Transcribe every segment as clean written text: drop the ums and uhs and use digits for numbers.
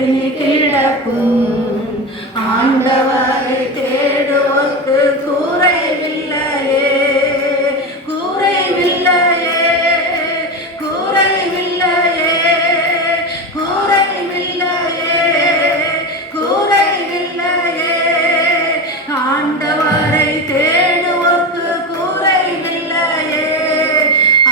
பட்டினி கிடக்கும். ஆண்டவரை தேடுவோர்க்கு குறைவில்லையே, குறைவில்லையே, குறைவில்லையே, குறைவில்லையே, குறைவில்லையே. ஆண்டவரை தேடுவோர்க்கு குறைவில்லையே.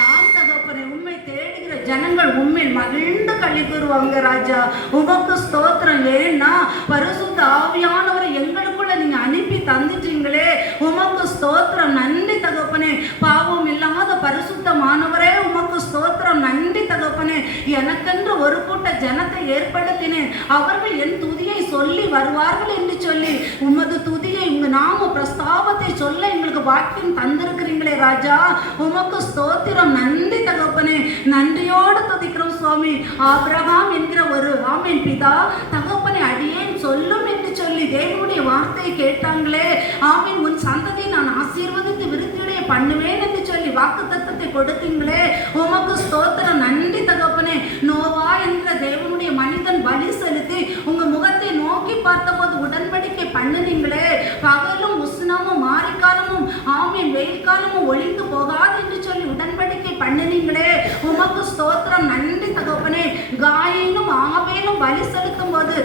ஆம் தகப்பனே, உம்மை தேடுகிற ஜனங்கள் உம்மில் மகிழ்ந்து களி கூறுவாங்க ராஜா. உமக்கு ஸ்தோத்திரம். ஏன்னா பரிசுத்த ஆவியானவரை எங்களுக்குள்ள நீங்க அனுப்பி தந்துட்டீங்களே, உமக்கு ஸ்தோத்திரம். நன்றி தகப்பனே. பாவம் இல்லாத பரிசுத்தமானவரே உமக்கு ஸ்தோத்திரம். நன்றி தகப்பனே. எனக்கென்று ஒரு கூட்ட ஜனத்தை ஏற்படுத்தினேன், அவர்கள் என் துதியை சொல்லி வருவார்கள் என்று சொல்லி உமது துதியை, உங்க நாம பிரஸ்தாபத்தை சொல்ல எங்களுக்கு வாக்கியம் தந்திருக்கிறீங்களே ராஜா, உமக்கு ஸ்தோத்திரம். நன்றி தகப்பனே. நன்றியோடு துதிக்கிறோம் சுவாமி. ஆபிரகாம் என்கிற ஒரு ஆமீன் பிதா தகப்பனை அடியேன் சொல்லும் என்று சொல்லி தேவனுடைய வார்த்தையை கேட்டாங்களே. ஆமீன், உன் சந்ததியை நான் ஆசீர்வதித்து விருத்தியுடைய பண்ணுவேன் என்று சொல்லி வாக்கு தத்தத்தை கொடுத்தீங்களே, உமக்கு ஸ்தோத்திரம். நன்றி தகப்பனே. நோவா என்கிற தேவனுடைய மனிதன் பலி செலுத்தி உங்க முகத்தை நோக்கி பார்த்தபோது உடன்படிக்கை பண்ணுனீங்களே, பகலும் உஷ்ணமும் மாரிக்காலமும் ஆமீன் வெயில் காலமும் ஒளிந்து போகாது என்று சொல்லி உடன்படிக்கை பண்ணினீங்களே, உமக்கு ஸ்தோத்திரம். நன்றி தகப்பனே. காயினும் ஆபேலும் பலி செலுத்தும் போது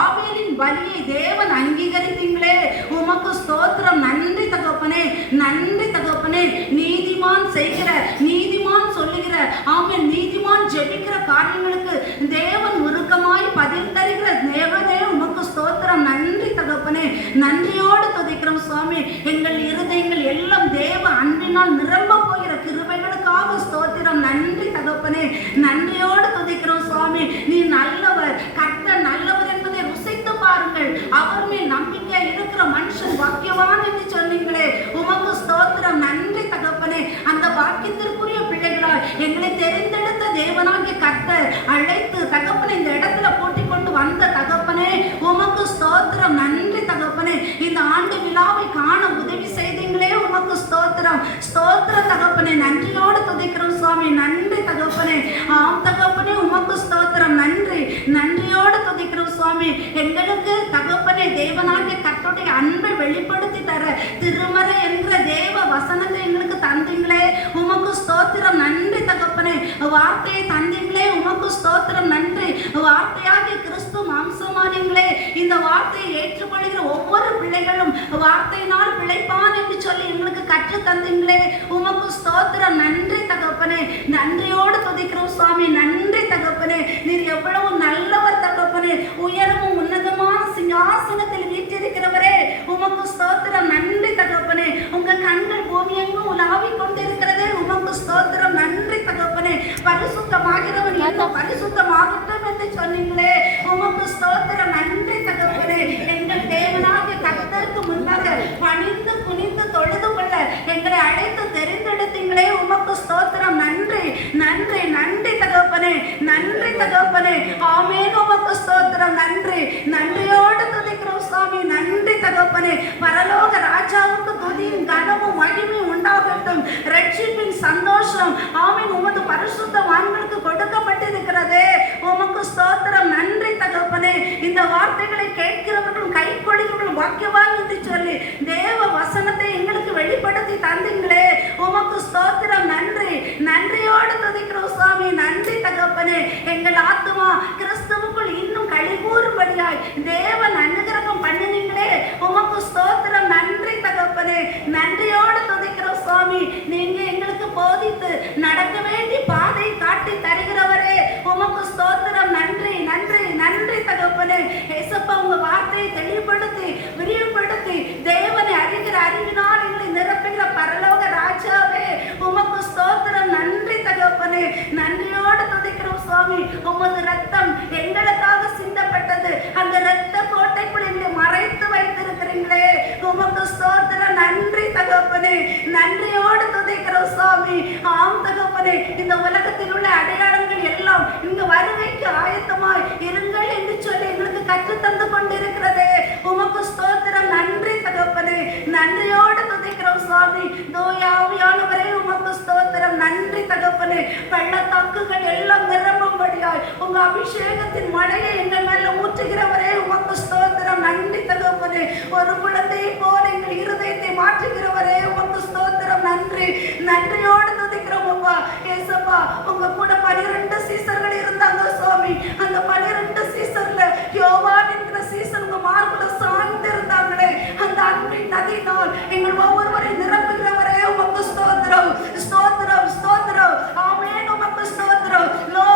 ஆபேலின் பலியை தேவன் அங்கீகரித்தீங்களே, உமக்கு ஸ்தோத்திரம். நன்றி தகப்பனே. நன்றி தகப்பனே. நீதிமான் செய்கிற, நீதிமான் சொல்லுகிற, ஆமென், நீதிமான் ஜெபிக்கிற காரியங்களுக்கு தேவன் உருக்கமாய் பதில் தருகிற தேவனே, உமக்கு ஸ்தோத்திரம். நன்றி தகப்பனே. நன்றியோடு துதிக்கிறோம் சுவாமி. எங்கள் இருதயங்கள் எல்லாம் தேவ அன்பினால் நிரம்ப போகிற கிருபைகளுக்காக ஸ்தோத்திரம். நன்றி தகப்பனே. நன்றியோடு துதிக்கிறோம் சுவாமி. நீ நல்லவர், கர்த்தர் நல்லவர் என்பதை ருசித்து பாருங்கள். அவர் மேல் நம்பிக்கை இருக்கிற மனுஷன் பாக்கியவான் என்று சொன்னீங்களே, உமக்கு ஸ்தோத்திரம். நன்றி தகப்பனே. அந்த பாக்கியத்திற்குரிய பிள்ளைகளாய் எங்களை தெரிந்தெடுத்த தேவனாகிய கர்த்தர் அழைத்து தகப்பனை இந்த இடத்துல போட்டிக் கொண்டு வந்த தகப்பனே, உமக்கு ஸ்தோத்திரம். நன்றி தகப்பனே. இந்த ஆண்டு விழாவை காண உதவி செய்தீங்களே, உமக்கு ஸ்தோத்திரம். ஸ்தோத்திரம் தகப்பனே. நன்றியோடு துதிக்கிறோம் சுவாமி. நன்றி தகப்பனே. ஆம் தகப்பனே, உமக்கு ஸ்தோத்திரம். நன்றி. நன்றியோடு துதிக்கிறோம் சுவாமி. எங்களுக்கு தகப்பனே தேவனாகிய கர்த்தருடைய அன்பை வெளிப்படுத்தி தர திருமறை என்ற தேவ வசனத்தை எங்களுக்கு தந்தீங்களே, உமக்கு ஸ்தோத்திரம். நன்றி தகப்பனே. வார்த்தையை தந்தீங்களே, உமக்கு ஸ்தோத்திரம். நன்றி. வார்த்தையாகிய கிறிஸ்து மாம்சமானீங்களே, இந்த வார்த்தையை ஏற்றுக்கொள்கிற ஒவ்வொரு பிள்ளைகளும் வார்த்தையினால் பிழைப்பான் என்று சொல்லி எங்களுக்கு கற்று தந்தீங்களே, உமக்கு ஸ்தோத்திரம். நன்றி தகப்பனே. நன்றியோடு துதிக்கிறோம் சுவாமி. நன்றி தகப்பனே. நீர் எவ்வளவு நல்லவர் தகப்பனே. உயரமும் உன்னதமான சிங்காசனத்தில் வீற்றிருக்கிறவரே, உமக்கு ஸ்தோத்திரம். நன்றி தகப்பனே. உங்க கண்கள் பூமி எங்கும் உலாவிக் கொண்டிருக்கிறதே, உமக்கு ஸ்தோத்திரம். நன்றி தகப்பனே. பரிசுத்தமாகிறவன் இன்னும் பரிசுத்தமாகட்டும் என்று சொன்னீங்களே, உமக்கு ஸ்தோத்திரம். நன்றி தகப்பனே. எங்கள் தேவனாகிய கர்த்தருக்கு முன்பாக பணிந்து குனிந்து தொழுது கொள்ள எங்களை அழைத்து தெரிந்தெடுத்தீங்களே, உமக்கு ஸ்தோத்திரம். நன்றி. நன்றி. நன்றி தகப்பனே. நன்றி தகப்பனே. ஆமென். உமக்கு ஸ்தோத்திரம். நன்றி. நன்றியோடு துதிக்கிறோம் சுவாமி. நன்றி தகப்பனே. பரலோக ராஜாவுக்கு துதியும் கனமும் மகிமையும் உண்டாகட்டும். ரட்சிப்பின் சந்தோஷம் ஆமென் உமது பரிசுத்தவான்களுக்கு கொடுக்கப்பட்டிருக்கிறதே, உமக்கு ஸ்தோத்திரம். நன்றி தகப்பனே. இந்த வார்த்தைகளை கேட்கிறவர்களும் கை கொள்கிறவர்களும் வாக்கியவான் என்று சொல்லி தேவ வசனத்தை எங்களுக்கு வெளிப்படுத்தி தந்தீங்களே, உமக்கு ஸ்தோத்திரம். நன்றி. நன்றியோடு துதிக்கிறோம் சுவாமி. நன்றி தகப்பனே. எங்கள் ஆத்துமா கிறிஸ்துவுக்குள் இன்னும் களி கூறும்படியாய் தேவன் அனுகிரகம் பண்ணினீங்களே, உமக்கு ஸ்தோத்திரம். நன்றி தகப்பனே. நன்றியோடு துதிக்கிறோம் சுவாமி. நீங்க எங்களுக்கு போதித்து நடக்க வேண்டிய பாதை காட்டி தருகிறவரே, உமக்கு ஸ்தோத்திரம். நன்றி. நன்றி. நன்றி தகப்பனே. ஏசப்பா, உங்க வார்த்தையை தெளிவுபடுத்தி விரிவுபடுத்தி தேவனை அறிகிற அறிவினால் எங்களை நிரப்புகிற பரலோக ராஜாவே, உமக்கு ஸ்தோத்திரம். நன்றி தகப்பனே. நன்றியோடு துதிக்கிறோம் சுவாமி. உமது ரத்தம் எங்களுக்காக சிந்தப்பட்டது, அந்த ரத்த கோட்டைக்குள் எங்களை மறைத்து வைத்திருக்கிறீங்களே, உமக்கு ஸ்தோத்திரம். நன்றி தகப்பனே. நன்றியோடு துதிக்கிறோம் சுவாமி. ஆம் தகப்பனே. இந்த உலகத்தில் உள்ள அடையாளங்கள் எல்லாம் இங்கு வருகைக்கு ஆயத்தமாய் இருங்கள் என்று சொல்லி எங்களுக்கு கற்று தந்து கொண்டிருக்கிறதே, உமக்கு ஸ்தோத்திரம். நன்றி தகப்பனே. நன்றியோடு துதிக்கிறோம் சுவாமி. தூய ஆவியானவரே, உமக்கு ஸ்தோத்திரம். ஸ்தோத்திரம். நன்றி தகப்பனே. பள்ளத்தாக்குகள் எல்லாம் நிரம்பும்படியாய் உங்க அபிஷேகத்தின் மழையை எங்கள் மேல ஊற்றுகிறவரே உமக்கு ஸ்தோத்திரம். நன்றி தகப்பனே. ஒரு குழந்தை போல எங்கள் இருதயத்தை மாற்றுகிறவரே உமக்கு ஸ்தோத்திரம். நன்றி. நன்றியோடு துதிக்கிறோம் அப்பா. ஏசப்பா, உங்க கூட 12 சீசர்கள் இருந்தாங்க சுவாமி. அந்த 12 சீசர்ல யோவான் என்கிற சீசன் உங்க மார்புல சாய்ந்து இருந்தாங்களே, அந்த அன்பின் நதியினால் எங்கள் ஒவ்வொருவரை நிரப்புகிறவரே உமக்கு ஸ்தோத்திரம். ஸ்தோத்திரம், ஸ்தோத்திரம். ஆமென், உமக்கு ஸ்தோத்திரம். லோ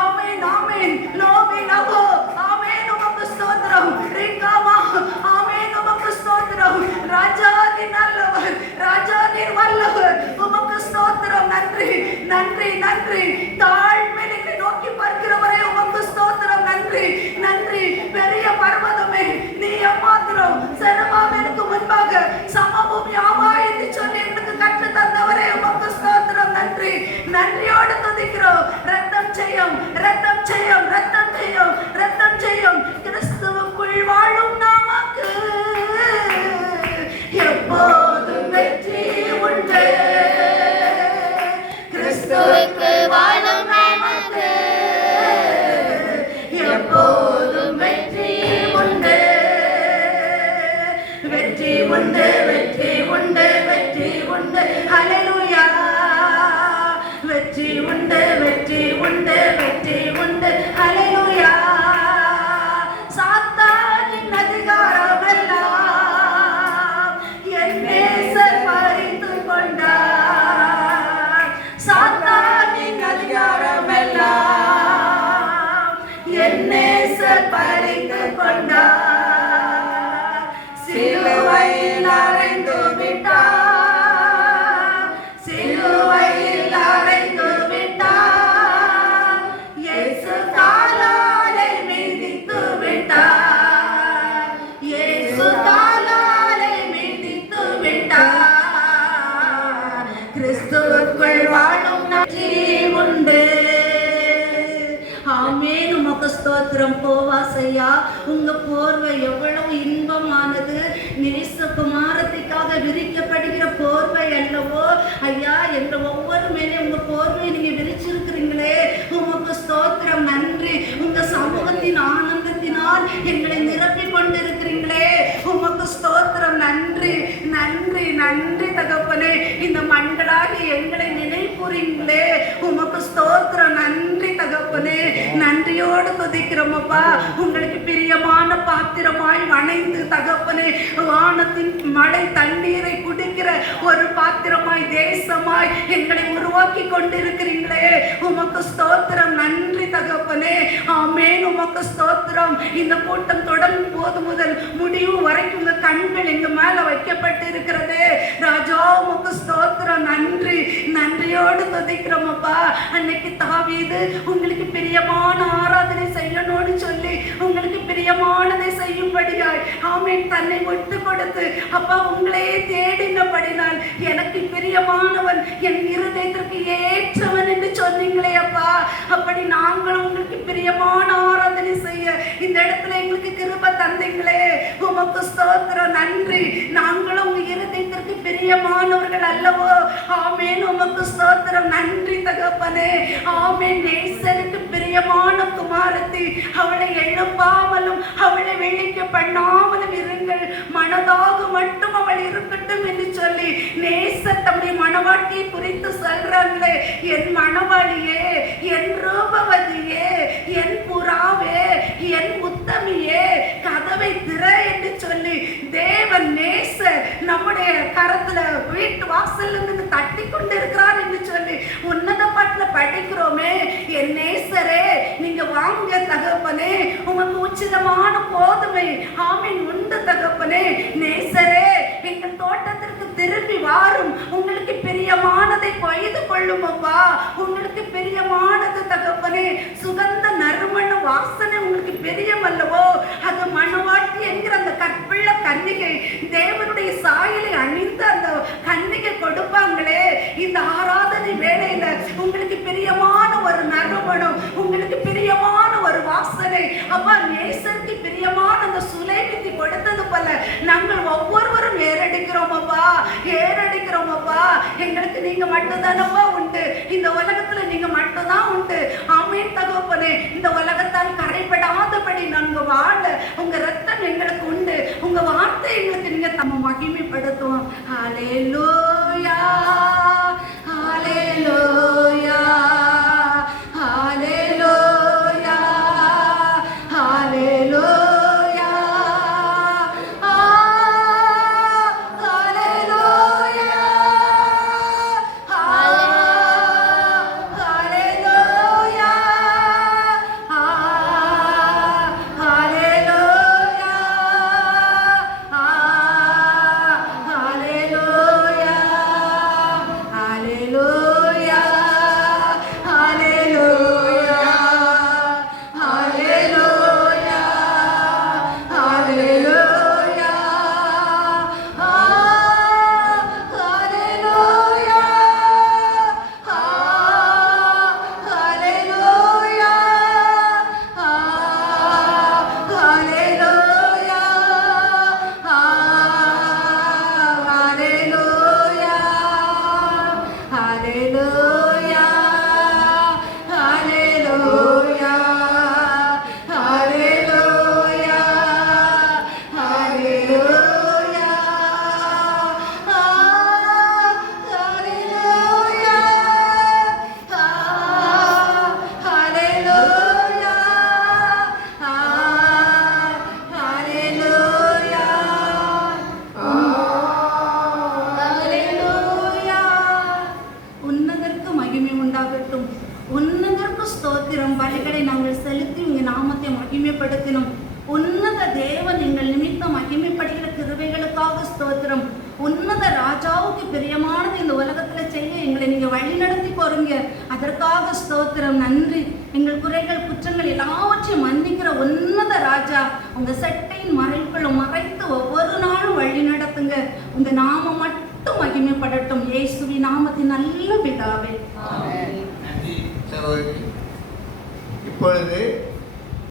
ஆமென், ஆமென். லோவி லவோ ஆமென், உமக்கு ஸ்தோத்திரம். ரிகாமா ஆமென், உமக்கு ஸ்தோத்திரம். ராஜா நீ நல்லவர், ராஜா நீ வல்லவர், உமக்கு ஸ்தோத்திரம். நன்றி, நன்றி, நன்றி. தாழ்மை எங்களை நோக்கி பார்க்கிறவரே உமக்கு ஸ்தோத்திரம். நன்றி, நன்றி. பெரிய பர்வதமே நீ எம்மாத்திரம், செருபாபேலுக்கு முன்பாக சமபூமி ஆமா என்று சொல்லி எங்களுக்கு கற்று தந்தவரே உமக்கு ஸ்தோத்திரம். நன்றி. நன்றியோடு துதிக்கிறோம். ரத்தம் செய்யும், ரத்தம் செய்யும், ரத்தம் செய்யும், ரத்தம் செய்யும். கிறிஸ்துவுக்குள் வாழும் நமக்கு எப்போதும் வெற்றி உண்டு. கிறிஸ்துவுக்கு வாழும் நமக்கு எப்போதும் வெற்றி உண்டு. வெற்றி உண்டு, வெற்றி உண்டு, வெற்றி உண்டு. ஹல்லேலூயா. வெற்றி உண்டு, வெற்றி உண்டு, வெற்றி உண்டு. ஹல்லேலூயா. சாத்தானின் அதிகாரம் எல்லாம் என் நேசர் பறித்துக் கொண்டார். சாத்தானின் அதிகாரம் எல்லாம் என் நேசர் பறித்துக் கொண்டார். சிலுவையில் அறைந்து விட்டார், சிலுவையில் அறைந்து விட்டார். இயேசு காலாலை மிதித்து விட்டார், இயேசு காலாலை மிதித்து விட்டார். கிறிஸ்துவுக்குள் வாழும் நன்றி உண்டு. ஆமென், உமக்கு ஸ்தோத்திரம். போவாசையா, உங்க போர்வை எவ்வளவு இன்பமானது. நேசகுமாரத்திற்காக விரிக்கப்படுகிற போர்வை அல்லவோ ஐயா. என்ற ஒவ்வொரு மேலே உங்க போர்வை நீங்க விரிச்சிருக்கிறீங்களே, உமக்கு ஸ்தோத்திரம். நன்றி. உங்க சமூகத்தின் ஆனந்தத்தினால் எங்களை நிரப்பிக் கொண்டிருக்கிறீங்களே, உமக்கு ஸ்தோத்திரம். நன்றி, நன்றி, நன்றி தகப்பனே. இந்த மண்களாகி எங்களை நினைப்புறீங்களே, உமக்கு ஸ்தோத்திரம். நன்றி தகப்பனே. நன்றியோடு துதிக்கிறோம் அப்பா. உங்களுக்கு பிரியமான பாத்திரமாய் வணைந்து தகப்பனே, வானத்தின் மழை தண்ணீரை குடிக்கிற ஒரு பாத்திரமாய் தேசமாய் எங்களை உருவாக்கி கொண்டிருக்கிறீங்களே, உமக்கு ஸ்தோத்திரம். நன்றி தகப்பனே. ஆமென், உமக்கு ஸ்தோத்திரம். இந்த கூட்டம் தொடங்கும் போது முதல் முடிவு வரைக்கும் உங்க கண்கள் எங்க மேல வைக்கப்பட்டு இருக்கிறது ராஜா, உமக்கு ஸ்தோத்திரம். நன்றி, நன்றியோடு துதிக்கிறோம் அப்பா. அன்னைக்கு தாவீது உங்களுக்கு பிரியமான ஆராதனை செய்யணும்னு சொல்லி உங்களுக்கு பிரியமானதை செய்யும்படியாய் ஆமென் தன்னை விட்டு கொடுத்து அப்பா உங்களையே தேடினபடினால் எனக்கு பிரியமானவன் என் இருதயத்திற்கு ஏற்றவன் என்று சொன்னீங்களே அப்பா. அப்படி நாங்கள் உங்களுக்கு பிரியமான ஆராதனை செய்ய இந்த இடத்துல எங்களுக்கு கிருபை தந்தீங்களே, உமக்கு ஸ்தோத்திரம். நன்றி. நாங்களும் உங்க இருதயத்திற்கு பிரியமானவர்கள் அல்லவோ. ஆமென், உமக்கு ஸ்தோத்திரம். நன்றி தகப்பனே. ஆமென். நேசருக்கு பிரியமான குமாரத்தி, அவளை எழுப்பாமலும் அவளை வெளிக்க பண்ணாமலும் இருங்கள், மனதாக மட்டும் அவள் இருக்கட்டும் என்று சொல்லி நேசர் தம்முடைய மணவாட்டியை குறித்து சொல்றாங்களே, என் மணவாளியே, என் ரூபவதியே, என் புறாவே, என் உத்தமியே, கதவை திற என்று சொல்லி தேவன் நேசர் நம்முடைய கரத்துல வீட்டு வாசல்ல இருந்து தட்டி கொண்டு இருக்கிறார் என்று சொல்லி உன்னத பாட்டுல படிக்கிறோமே. என் நேசரே, நீங்க வாங்க தகப்பனே, உங்களுக்கு உச்சிதமான கோதுமை ஆமீன் உண்டு தகப்பனே. நேசரே, எங்கள் தோட்டத்திற்கு திரும்பி வாரும், உங்களுக்கு பிரியமானதை கொய்து கொள்ளும் அப்பா. உங்களுக்கு பிரியமானது தகப்பனே, சுகந்த நறுமண வாசனை உங்களுக்கு பிரியம் அல்லவோ. அது மணவாட்டி என்கிற அந்த கற்புள்ள கன்னிகை, தேவனுடைய சாயலை அணிந்து அந்த கன்னிகை கொடுப்பாங்களே. இந்த ஆராதனை வேளையில உங்களுக்கு பிரியமான ஒரு நறுமணம், உங்களுக்கு பிரியமான ஒரு வாசனை அப்பா, நேசருக்கு பிரியமான அந்த சுலேமித்தி கொடுத்தது போல நாங்கள் ஒவ்வொருவரும் ஏறெடுக்க ஏறடிக்கிறோமப்பா, ஏறடிக்கிறோமப்பா. எங்களுக்கு நீங்க மட்டும்தானப்பா உண்டு, இந்த உலகத்துல நீங்க மட்டும்தான் உண்டு. ஆமென் தகப்பனே. இந்த உலகத்தால் கரைபடாதபடி நாங்க வாழ உங்க ரத்தம் எங்களுக்கு உண்டு, உங்க வார்த்தை எங்களுக்கு நீங்க தம்ம மகிமைப்படுத்துவோம். ஹல்லேலூயா, ஹல்லேலூயா, ஹல்லேலூயா, ஹல்லேலூயா. உன்னதற்கு ஸ்தோத்திரம். பலிகளை நாங்கள் செலுத்தி உங்க நாமத்தை மகிமைப்படுத்தினோம். உன்னத தேவன் எங்கள் நிமித்தம் மகிமைப்படுகிற கிருபைகளுக்காக ஸ்தோத்திரம். உன்னத ராஜாவுக்கு பிரியமானது இந்த உலகத்துல செய்ய எங்களை நீங்க வழி நடத்தி போறீங்க, அதற்காக ஸ்தோத்திரம். நன்றி. எங்கள் குறைகள் குற்றங்கள் எல்லாவற்றையும் மன்னிக்கிற உன்னத ராஜா, உங்க சட்டையின் மறைக்குள்ள மறைத்து ஒவ்வொரு நாளும் வழி நடத்துங்க. உங்க நாமம் மட்டும் மகிமைப்படட்டும். இயேசுவின் நாமத்தின் நல்ல பிதாவே. இப்பொழுது